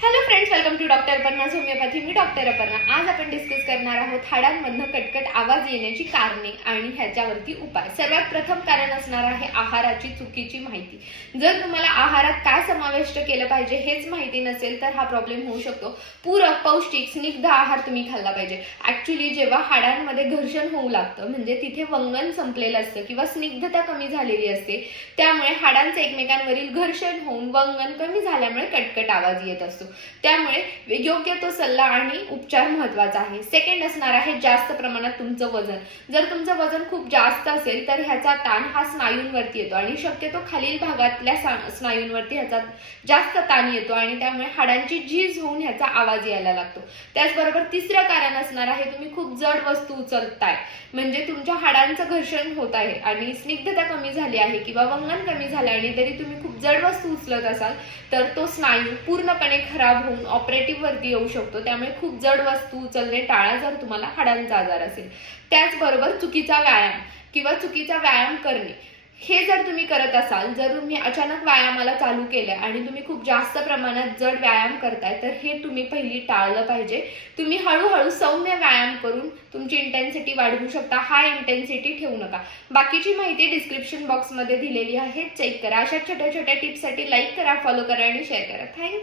Hello. Friends welcome to doctor Aparna homeopathy me doctor Aparna आज आपण discuss करणार आहोत हाडांमधनं कटकट आवाज येण्याची कारणे आणि ह्याच्यावरती उपाय. सर्वात प्रथम कारण असणार आहे आहाराची चुकीची माहिती. जर तुम्हाला आहारात काय समाविष्ट केलं पाहिजे हेच माहिती नसेल तर हा प्रॉब्लेम होऊ शकतो. पूरक पौष्टिक स्निग्ध आहार तुम्ही खाल्ला पाहिजे. ऍक्च्युली जेव्हा हाडांमध्ये घर्षण होऊ लागतं म्हणजे तिथे वंगन संपलेलं असतं किंवा स्निग्धता कमी झालेली असते त्यामुळे हाडांचं एकमेकांवरील घर्षण होऊन वंगन कमी झाल्यामुळे कटकट आवाज येत असतो. त्यामुळे योग्य तो सल्ला आणि उपचार महत्त्वाचा आहे. सेकंड असणार आहे जास्त प्रमाणात तुमचं वजन. जर तुमचं वजन खूप जास्त असेल तर ह्याचा ताण हा स्नायूंवरती येतो आणि शक्यतो खालील भागातल्या सा- स्नायूंवरती ह्याचा जास्त ताण येतो आणि त्यामुळे हाडांची झीज होऊन ह्याचा आवाज यायला लागतो. त्याचबरोबर तिसरं कारण असणार आहे तुम्ही खूप जड वस्तू उचलताय. म्हणजे तुमच्या हाडांचं घर्षण होत आहे आणि स्निग्धता कमी झाली आहे किंवा वंगण कमी झालं आणि तरी तुम्ही खूप जड वस्तू उचलत असाल तर तो स्नायू पूर्णपणे खराब होऊन ऑपरेटिव्हवरती येऊ शकतो. त्यामुळे खूप जड वस्तू उचलणे टाळा जर तुम्हाला हाडांचा आजार असेल. त्याचबरोबर चुकीचा व्यायाम किंवा चुकीचा व्यायाम करणे. हे जर तुम्ही करत असाल जर तुम्ही अचानक व्यायामाला चालू केलं आणि तुम्ही खूप जास्त प्रमाणात जड व्यायाम करताय तर हे तुम्ही पहिली टाळलं पाहिजे. तुम्ही हळूहळू सौम्य व्यायाम करून तुमची इंटेन्सिटी वाढवू शकता. हाय इंटेन्सिटी ठेवू नका. बाकीची माहिती डिस्क्रिप्शन बॉक्समध्ये दिलेली आहे. चेक करा. अशा छोट्या छोट्या टिप्ससाठी लाईक करा फॉलो करा आणि शेअर करा. थँक्यू